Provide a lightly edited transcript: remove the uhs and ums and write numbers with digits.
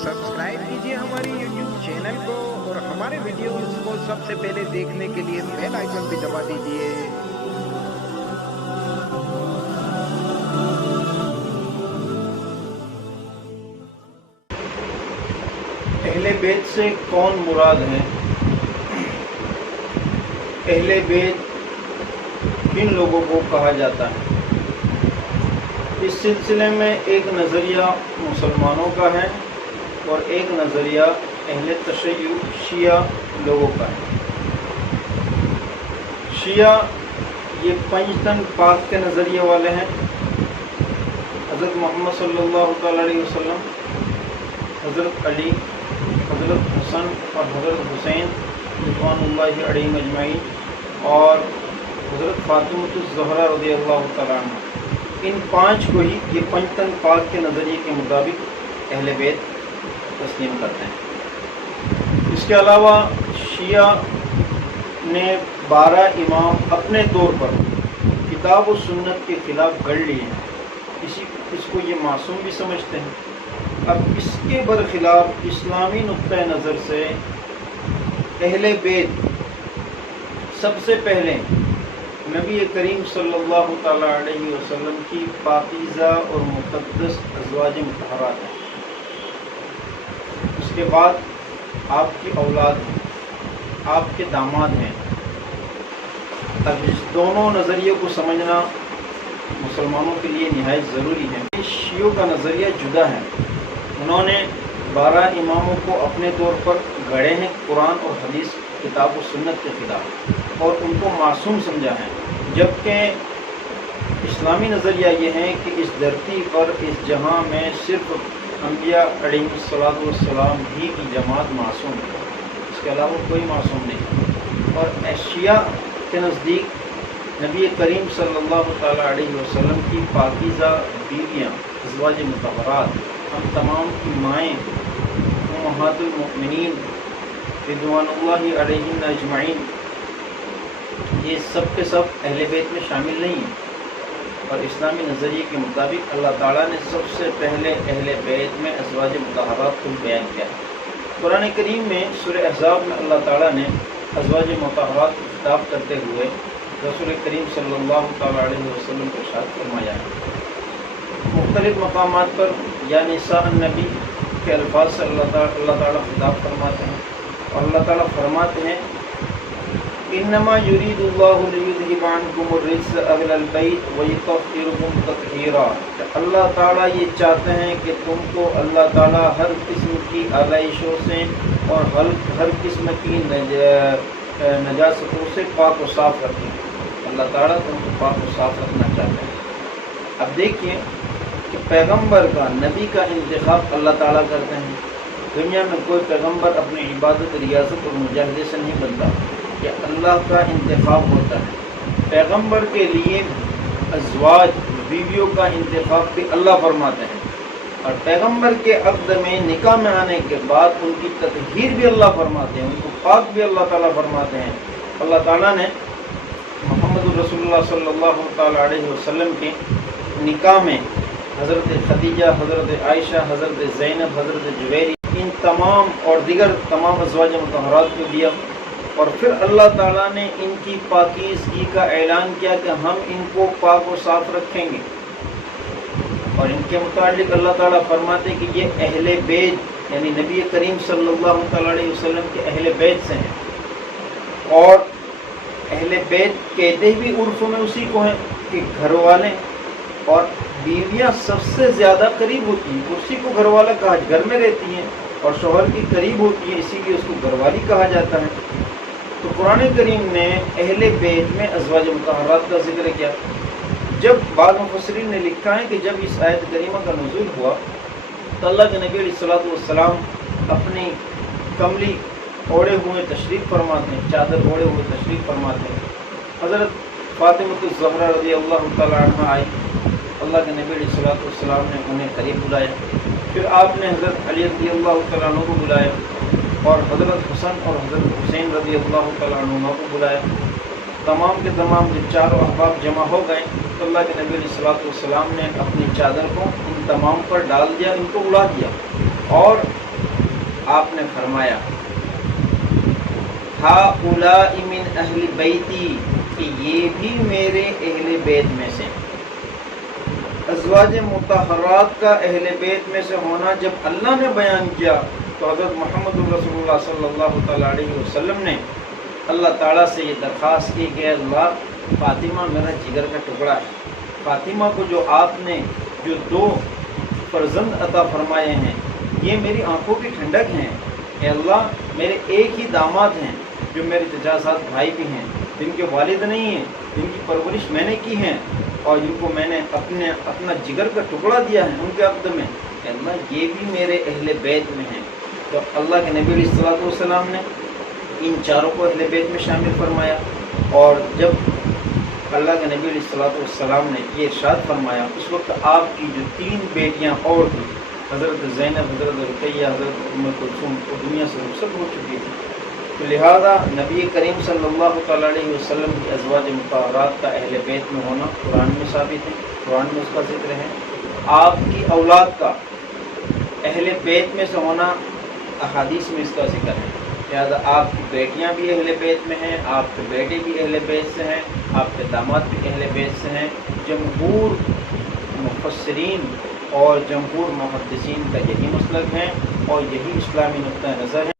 Subscribe कीजिए हमारी YouTube channel को और हमारे वीडियोस को सबसे पहले देखने के लिए बेल आइकन भी दबा दीजिए। अहले बैत से कौन मुराद है? अहले बैत किन लोगों को कहा जाता है? इस सिलसिले में एक नज़रिया मुसलमानों का है और एक नज़रिया अहले तशय्युअ शिया लोगों का है। शिया ये पंजतन पाक के नज़रिए वाले हैं। हज़रत मोहम्मद सल्लल्लाहु अलैहि वसल्लम, हज़रत अली, हज़रत हसन और हज़रत हुसैन रिज़वानुल्लाहि अलैहिम अजमईन और हज़रत फातिमतुज़ ज़हरा रज़ियल्लाहु तआला अन्हा, इन पाँच को ही ये पंजतन पाक के नज़रिए के मुताबिक अहले बैत तस्लीम करते हैं। इसके अलावा शिया ने 12 इमाम अपने तौर पर किताब और सुन्नत के ख़िलाफ़ गढ़ लिए हैं। इसको ये मासूम भी समझते हैं। अब इसके बरखिलाफ़ इस्लामी नुक्ता नज़र से अहले बैत सबसे पहले नबी करीम सल्लल्लाहु तआला अलैहि वसल्लम की पाकीज़ा और मुक़द्दस अज़वाज मुतहहरात हैं। उसके बाद आपकी औलाद हैं, आपके दामाद हैं। अब इस दोनों नज़रियों को समझना मुसलमानों के लिए निहायत ज़रूरी है। इस शियों का नज़रिया जुदा है। उन्होंने 12 इमामों को अपने तौर पर गढ़े हैं कुरान और हदीस किताब और सुन्नत के खिलाफ और उनको मासूम समझा है, जबकि इस्लामी नज़रिया ये है कि इस धरती पर इस जहां में सिर्फ अंबिया अलैहिस्सलाम ही की जमात मासूम है, इसके अलावा कोई मासूम नहीं। और एशिया के नज़दीक नबी करीम सल्लल्लाहु तआला अलैहि वसल्लम की पाकीज़ा बीवियाँ अज़वाज मुतहहरात, हम तमाम की माएँ उम्महातुल मोमिनीन रिज़वानुल्लाहि अलैहिन अजमईन, ये सब के सब अहले बैत में शामिल नहीं हैं। और इस्लामी नज़रिए के मुताबिक अल्लाह ताला ने सबसे पहले अहले बैत में अज़वाज मुतहहरात को बयान किया है। कुरान करीम में सूरह अहज़ाब में अल्लाह ताला ने अज़वाज मुतहहरात को खिताब करते हुए रसूल करीम सल्लल्लाहु तआला अलैहि वसल्लम को इरशाद फरमाया है। मुख्तलिफ मकामात पर या निसा नबी के अल्फाज से अल्लाह ताला खिताब फरमाते हैं और अल्लाह ताला फरमाते हैं, इन्नमा युरीदुल्लाहु लियुज़हिबा अन्कुमुर रिज्स अहलल बैत व युतह्हिरकुम तत्हीरा। अल्लाह ताला ये चाहते हैं कि तुमको अल्लाह ताला हर किस्म की आलाइशों से और हर किस्म की नजासतों से पाक और साफ़ रखें। अल्लाह ताला तुमको पाक और साफ़ रखना चाहते हैं। अब देखिए कि पैगंबर का, नबी का इंतखाब अल्लाह ताला करते हैं। दुनिया में कोई पैगंबर अपनी इबादत, रियासत और मुजाहिदे से नहीं बनता, कि अल्लाह का इंतखाब होता है। पैगंबर के लिए अज़वाज बीवियों का इंतखाब भी अल्लाह फरमाते हैं और पैगंबर के अक़्द में निकाह में आने के बाद उनकी तत्हीर भी अल्लाह फरमाते हैं, उनको पाक भी अल्लाह ताला फरमाते हैं। अल्लाह ताला ने मोहम्मद रसूलुल्लाह सल्लल्लाहु तआला अलैहि वसल्लम के निकाह में हज़रत खदीजा, हज़रत आयशा, हज़रत ज़ैनब, हज़रत जुवैरी, इन तमाम और दिगर तमाम अज़वाज मुतहहरात को दिया और फिर अल्लाह ताला ने इनकी पाकीज़गी का ऐलान किया कि हम इनको पाक और साफ़ रखेंगे। और इनके मुतालिक अल्लाह ताला फरमाते कि ये अहले बैत यानी नबी करीम सल्लल्लाहु अलैहि वसल्लम के अहले बैत से हैं। और अहले बैत कहते भी उर्फ़ में उसी को हैं कि घर वाले और बीवियाँ सबसे ज़्यादा करीब होती हैं, उसी को घरवाला कहा, घर में रहती हैं और शौहर की करीब होती है, इसीलिए उसको घरवाली कहा जाता है। तो कुरान करीम ने अहले बैत में अज़वाज मुतहहरात का जिक्र किया। जब बाद मुफस्सिरीन ने लिखा है कि जब इस आयत करीमा का नुज़ूल हुआ तो अल्लाह के नबी अलैहिस्सलातु वस्सलाम अपनी कमली ओढ़े हुए तशरीफ़ फरमाते हैं, चादर ओढ़े हुए तशरीफ़ फरमाते हैं। हज़रत फातिमतुज़ ज़हरा रज़ियल्लाहु तआला अन्हा आई, अल्लाह के नबी अलैहिस्सलातु वस्सलाम ने उन्हें करीब बुलाया। फिर आपने हज़रत अली रज़ियल्लाहु तआला अन्हु को बुलाया और हज़रत हसन और हज़रत हुसैन रज़ियल्लाहु तआला अन्हुमा को बुलाया। तमाम के तमाम जब चारों अहबाब जमा हो गए तो अल्लाह के नबी अलैहिस्सलातु वस्सलाम ने अपनी चादर को इन तमाम पर डाल दिया, इनको उड़ा दिया और آپ نے فرمایا ہؤلاء من اہل بیتی، کہ یہ بھی میرے اہل بیت میں سے۔ ازواج مطہرات کا اہل بیت میں سے ہونا جب اللہ نے بیان کیا تو حضرت محمد رسول اللہ صلی اللہ تعالیٰ علیہ وسلم نے اللہ تعالیٰ سے یہ درخواست کی کہ اللہ فاطمہ میرا جگر کا ٹکڑا ہے، فاطمہ کو جو آپ نے جو 2 فرزند عطا فرمائے ہیں یہ میری آنکھوں کی ٹھنڈک ہیں۔ اے اللہ میرے ایک ہی داماد ہیں جو میرے چچا ساتھ بھائی بھی ہیں، جن کے والد نہیں ہیں، جن کی پرورش میں نے کی ہے اور جن کو میں نے اپنا جگر کا ٹکڑا دیا ہے ان کے عقد میں، اے اللہ یہ بھی میرے اہل بیت میں ہیں۔ تو اللہ کے نبی علیہ السلام نے ان چاروں کو اہل بیت میں شامل فرمایا، اور جب اللہ کے نبی علیہ السلام نے یہ ارشاد فرمایا اس وقت آپ کی جو 3 بیٹیاں اور تھیں، حضرت زینب، حضرت رقیہ، حضرت ام کلثوم، وہ دنیا سے رخصت ہو چکی تھی۔ تو لہذا نبی کریم صلی اللہ تعالیٰ علیہ وسلم کی ازواج مطہرات کا اہل بیت میں ہونا قرآن میں ثابت ہے، قرآن میں اس کا ذکر ہے۔ آپ کی اولاد کا اہل بیت میں سے ہونا احادیث میں اس کا ذکر ہے۔ لہذا آپ کی بیٹیاں بھی اہل بیت میں ہیں، آپ کے بیٹے بھی اہل بیت سے ہیں، آپ کے داماد بھی اہل بیت سے ہیں۔ جمہور مفسرین اور جمہور محدثین کا یہی مسلک ہے اور یہی اسلامی نقطہ نظر ہے۔